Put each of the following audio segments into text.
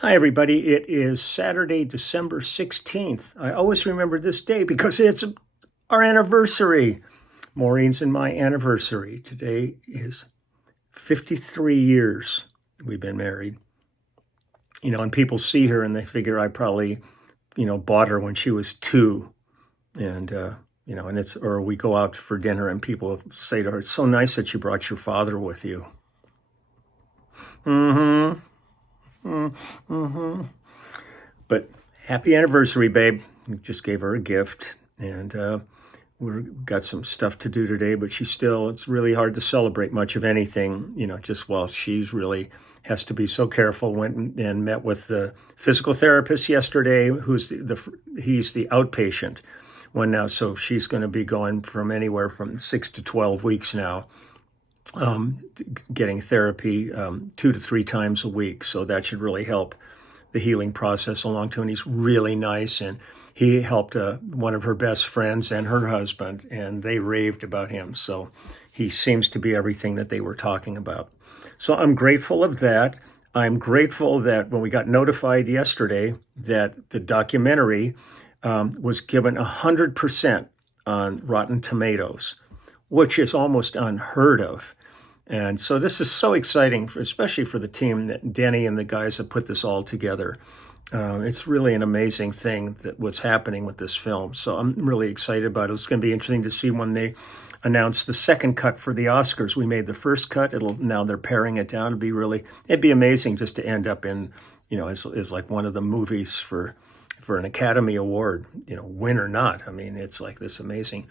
Hi, everybody. It is Saturday, December 16th. I always remember this day because it's our anniversary. Maureen's and my anniversary. Today is 53 years we've been married. And people see her and they figure I probably, bought her when she was 2. And, or we go out for dinner and people say to her, "It's so nice that you brought your father with you." Mm-hmm. Mm-hmm. But happy anniversary, babe. We just gave her a gift, and we've got some stuff to do today, but it's really hard to celebrate much of anything, just while she's really has to be so careful. Went and met with the physical therapist yesterday, he's the outpatient one now. So she's going to be going from anywhere from 6 to 12 weeks now, getting therapy 2 to 3 times a week. So that should really help the healing process along too. And he's really nice. And he helped one of her best friends and her husband, and they raved about him. So he seems to be everything that they were talking about. So I'm grateful of that. I'm grateful that when we got notified yesterday that the documentary was given 100% on Rotten Tomatoes, which is almost unheard of. And so this is so exciting, especially for the team that Denny and the guys have put this all together. It's really an amazing thing that what's happening with this film. So I'm really excited about it. It's going to be interesting to see when they announce the second cut for the Oscars. We made the first cut. Now they're paring it down. It'd be amazing just to end up in, as like one of the movies for an Academy Award, win or not. I mean, it's like this amazing.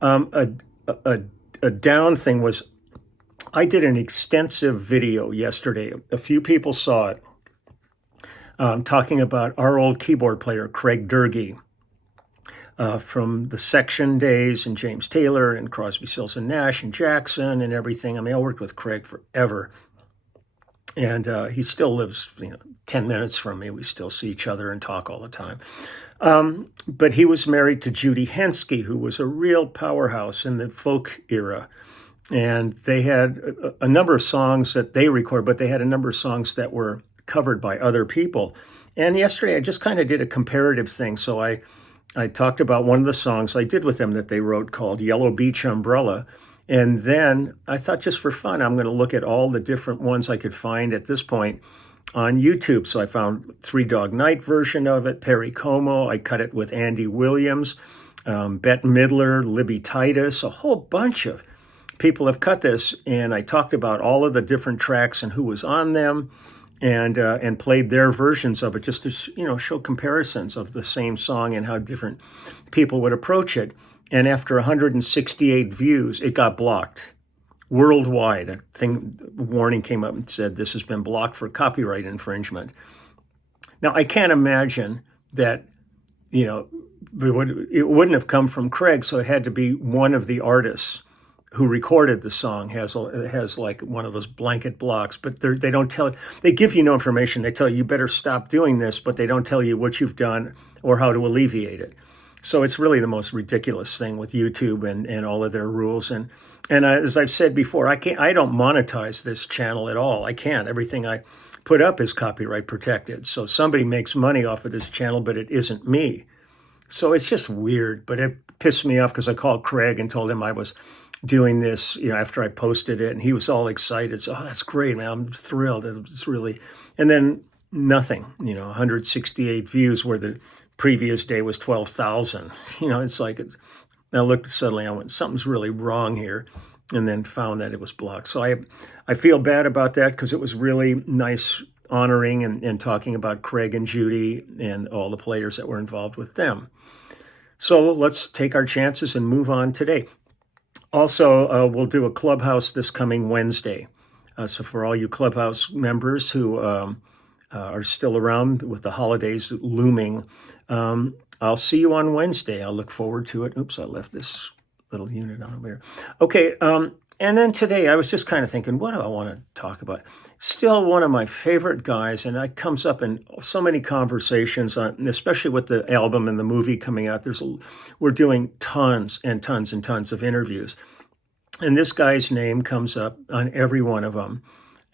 A down thing was, I did an extensive video yesterday. A few people saw it, talking about our old keyboard player, Craig Durgee, from the Section days, and James Taylor and Crosby, Stills and Nash and Jackson and everything. I mean, I worked with Craig forever. And he still lives, 10 minutes from me. We still see each other and talk all the time. But he was married to Judy Henske, who was a real powerhouse in the folk era. And they had a number of songs that they recorded, but they had a number of songs that were covered by other people. And yesterday I just kind of did a comparative thing. So I talked about one of the songs I did with them that they wrote called Yellow Beach Umbrella. And then I thought, just for fun, I'm going to look at all the different ones I could find at this point on YouTube. So I found Three Dog Night version of it, Perry Como. I cut it with Andy Williams, Bette Midler, Libby Titus, a whole bunch of people have cut this, and I talked about all of the different tracks and who was on them, and played their versions of it just to show comparisons of the same song and how different people would approach it. And after 168 views, it got blocked worldwide. Warning came up and said this has been blocked for copyright infringement. Now I can't imagine that it wouldn't have come from Craig, so it had to be one of the artists who recorded the song has like one of those blanket blocks, but they don't tell, they give you no information. They tell you better stop doing this, but they don't tell you what you've done or how to alleviate it. So it's really the most ridiculous thing with YouTube and all of their rules. And as I've said before, I don't monetize this channel at all. I can't. Everything I put up is copyright protected. So somebody makes money off of this channel, but it isn't me. So it's just weird, but it pissed me off because I called Craig and told him I was doing this, after I posted it, and he was all excited. So, that's great, man. I'm thrilled. It's really, and then nothing, 168 views where the previous day was 12,000. It's like, I looked suddenly, I went, something's really wrong here, and then found that it was blocked. So I feel bad about that because it was really nice honoring and talking about Craig and Judy and all the players that were involved with them. So let's take our chances and move on today. Also, we'll do a Clubhouse this coming Wednesday. So for all you Clubhouse members who are still around with the holidays looming, I'll see you on Wednesday. I'll look forward to it. Oops, I left this little unit on over here. Okay, and then today I was just kind of thinking, what do I want to talk about? Still one of my favorite guys, and that comes up in so many conversations, especially with the album and the movie coming out. We're doing tons and tons and tons of interviews, and this guy's name comes up on every one of them.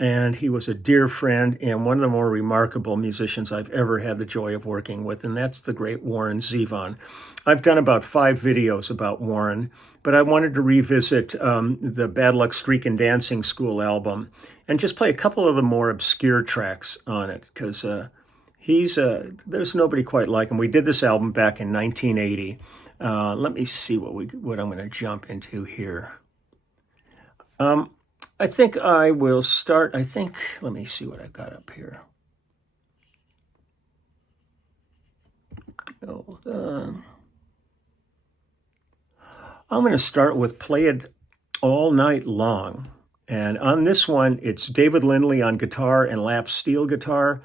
and he was a dear friend and one of the more remarkable musicians I've ever had the joy of working with, and that's the great Warren Zevon. I've done about 5 videos about Warren, but I wanted to revisit the Bad Luck Streak and Dancing School album and just play a couple of the more obscure tracks on it, because there's nobody quite like him. We did this album back in 1980. Let me see what I'm going to jump into here. I think I will start. Let me see what I've got up here. Hold on. I'm going to start with Play It All Night Long. And on this one, it's David Lindley on guitar and lap steel guitar,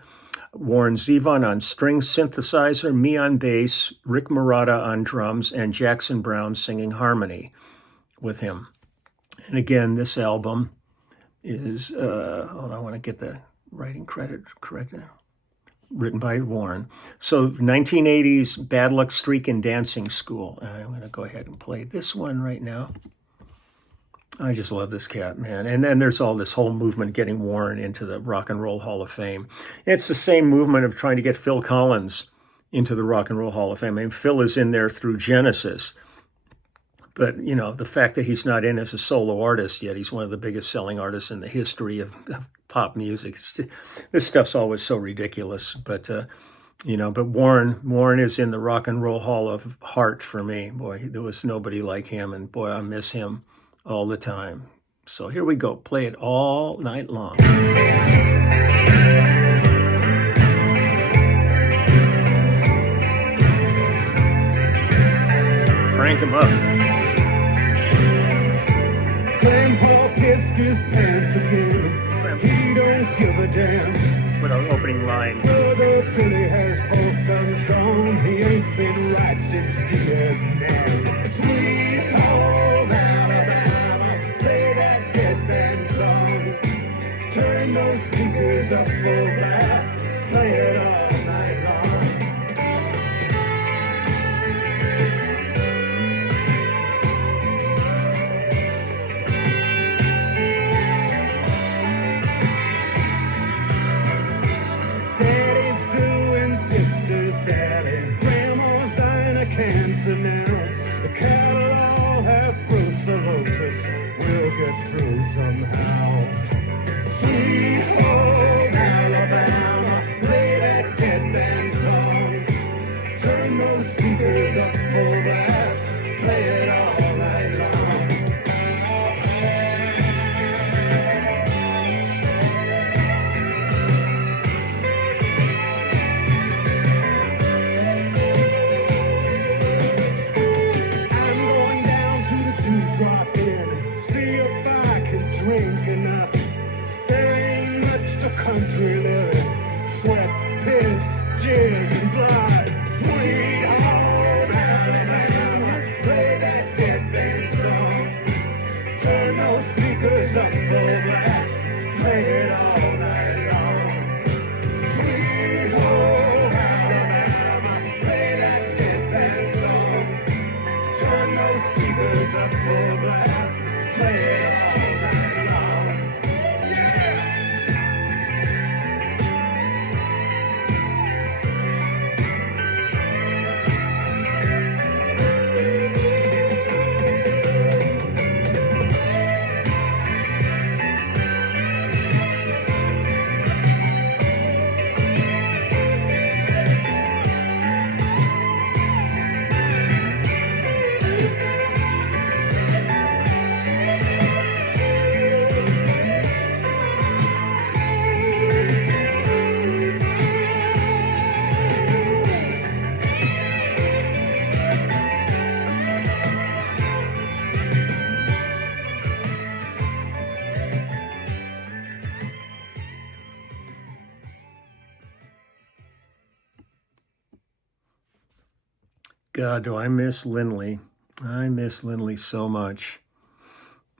Warren Zevon on string synthesizer, me on bass, Rick Marotta on drums, and Jackson Browne singing harmony with him. And again, this album is, hold on, I want to get the writing credit correct now. Written by Warren. So 1980s Bad Luck Streak and Dancing School. I'm going to go ahead and play this one right now. I just love this cat, man. And then there's all this whole movement getting Warren into the Rock and Roll Hall of Fame. It's the same movement of trying to get Phil Collins into the Rock and Roll Hall of Fame. I mean, Phil is in there through Genesis. But, you know, the fact that he's not in as a solo artist yet, he's one of the biggest selling artists in the history of pop music. This stuff's always so ridiculous. But, but Warren is in the Rock and Roll Hall of Heart for me. Boy, there was nobody like him. And boy, I miss him all the time. So here we go. Play It All Night Long. Crank him up. Grandpa pissed his pants again. He don't give a damn. With our opening line. Brother Billy has both guns drawn. He ain't been right since Vietnam. Sweet home Alabama, play that dead band song. Turn those speakers up full blast. Play it all night long. Sally, Grandma's dying of cancer now. The cattle all have brucellosis. We'll get through somehow. Sweet home Alabama, play that dead band song. Turn those speakers up full blast. Play it all night long. Drop in, see if I can drink enough. There ain't much to country living. Sweat, piss, jizz, and blood. Sweet home Alabama, play that dead band song. Turn those speakers up full blast. Play it all night long. Sweet home Alabama, play that dead band song. Turn those speakers up full blast, play it all night long. Yeah. God, do I miss Lindley. I miss Lindley so much.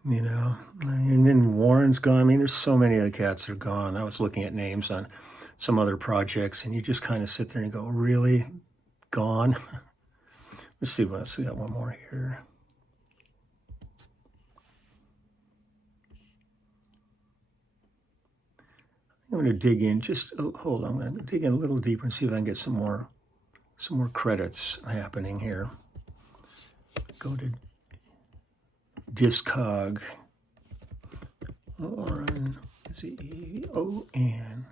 You know, and then Warren's gone. I mean, there's so many of the cats that are gone. I was looking at names on some other projects, and you just kind of sit there and you go, really? Gone? Let's see what else. We got one more here. I'm going to dig in just, hold on, I'm going to dig in a little deeper and see if I can get some more credits happening here. Go to Discog, Warren, Zevon,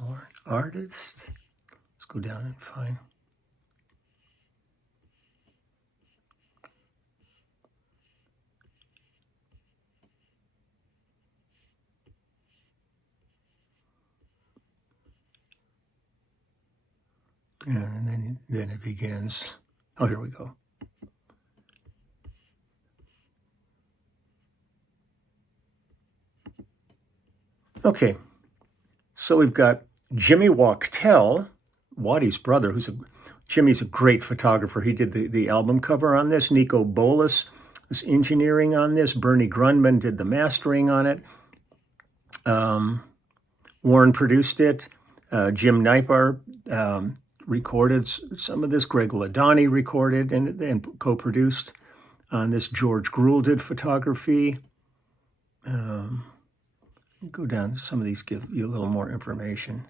Warren artist. Let's go down and find. And then it begins. Oh, here we go. Okay, so we've got Jimmy Wachtel, Waddy's brother, Jimmy's a great photographer. He did the album cover on this. Nico Bolas was engineering on this. Bernie Grundman did the mastering on it. Warren produced it. Jim Nipar recorded some of this. Greg Ladani recorded and co-produced on this. George Gruhl did photography. Go down. Some of these give you a little more information.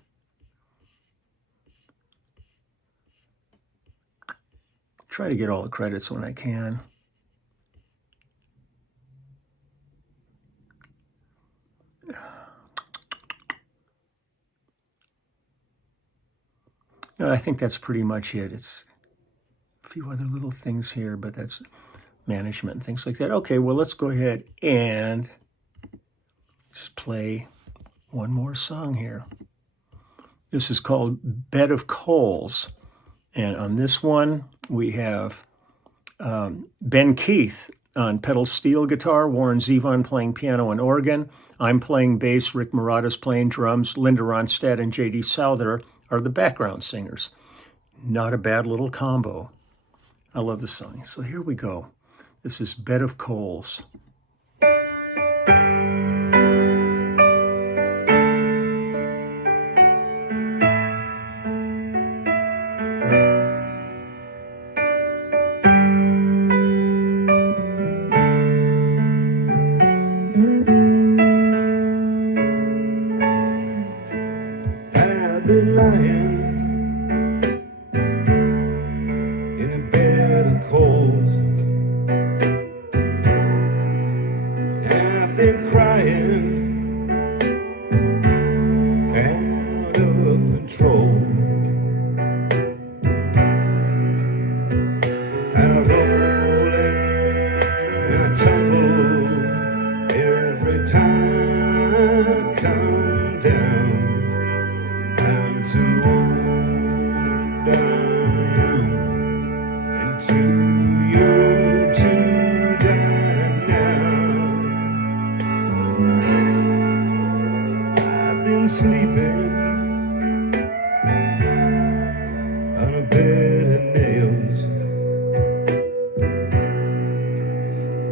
Try to get all the credits when I can. No, I think that's pretty much it. It's a few other little things here, but that's management and things like that. Okay, well, let's go ahead and just play one more song here. This is called Bed of Coals. And on this one, we have Ben Keith on pedal steel guitar, Warren Zevon playing piano and organ. I'm playing bass, Rick Murata's playing drums, Linda Ronstadt and J.D. Souther are the background singers. Not a bad little combo. I love the song. So here we go. This is Bed of Coals. Been lying in a bed of coals. I've been crying out of control. I roll and I tumble every time I come down. Too old down and too young to die now. I've been sleeping on a bed of nails.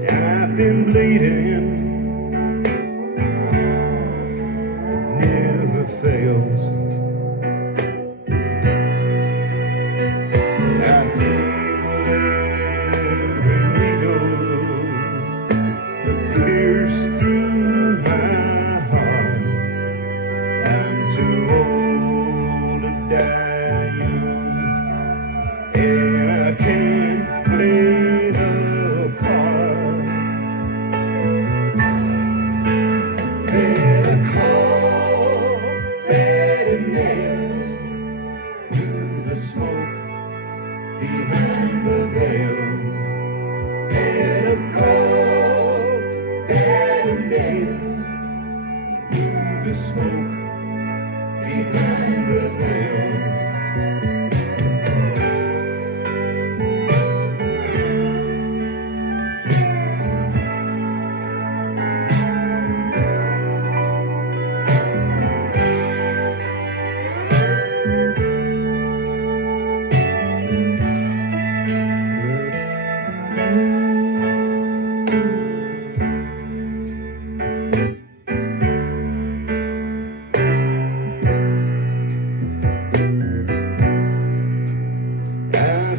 I've been bleeding, it never fails.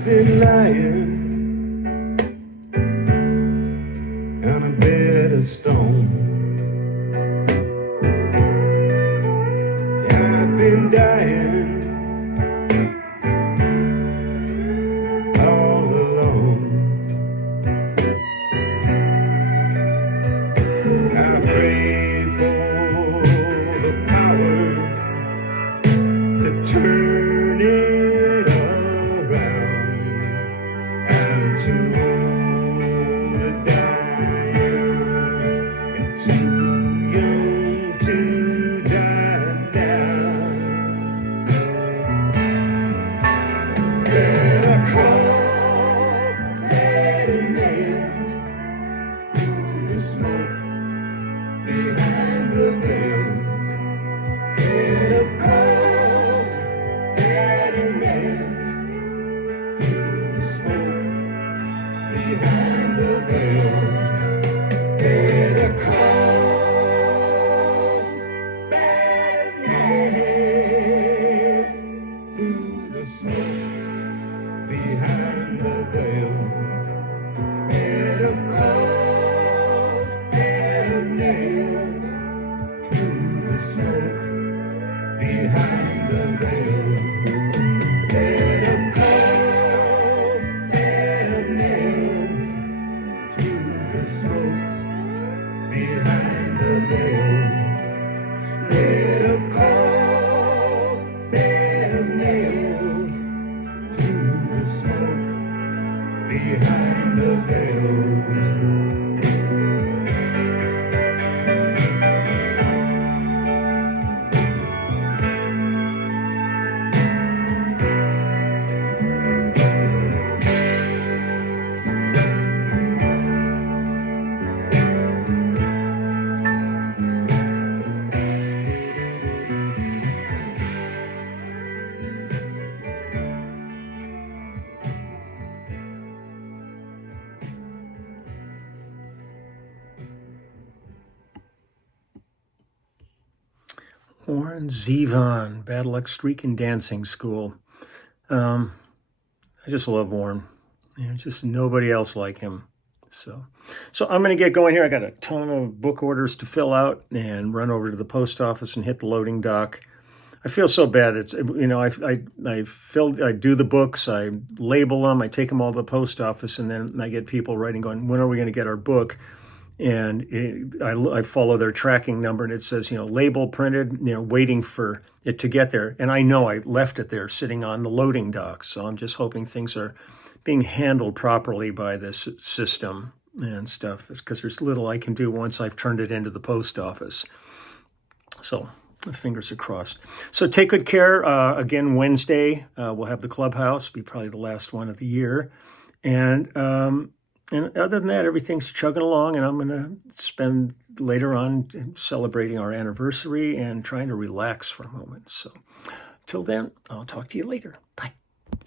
Been lying on a bed of stone. been dying all alone. I pray for the power to turn it around and to the dying and too young to die now. Let a cold lady nails through the smoke behind the veil. Bed of cold lady nails through the smoke behind the veil. Bed of cold bad nails through the smoke behind the veil. Bed of cold bad nails through the smoke behind the veil. Bed of cold bad nails through the smoke behind the veil. Bed of cold bad nails through the smoke behind the veil. Warren Zevon, Bad Luck Streak and Dancing School. I just love Warren. Just nobody else like him. So I'm going to get going here. I got a ton of book orders to fill out and run over to the post office and hit the loading dock. I feel so bad. It's, I do the books, I label them, I take them all to the post office, and then I get people writing going, when are we going to get our book? And I follow their tracking number, and it says, label printed, waiting for it to get there. And I know I left it there sitting on the loading dock. So I'm just hoping things are being handled properly by this system and stuff, because there's little I can do once I've turned it into the post office. So fingers are crossed. So take good care. Again, Wednesday, we'll have the Clubhouse, be probably the last one of the year. And other than that, everything's chugging along, and I'm going to spend later on celebrating our anniversary and trying to relax for a moment. So till then, I'll talk to you later. Bye.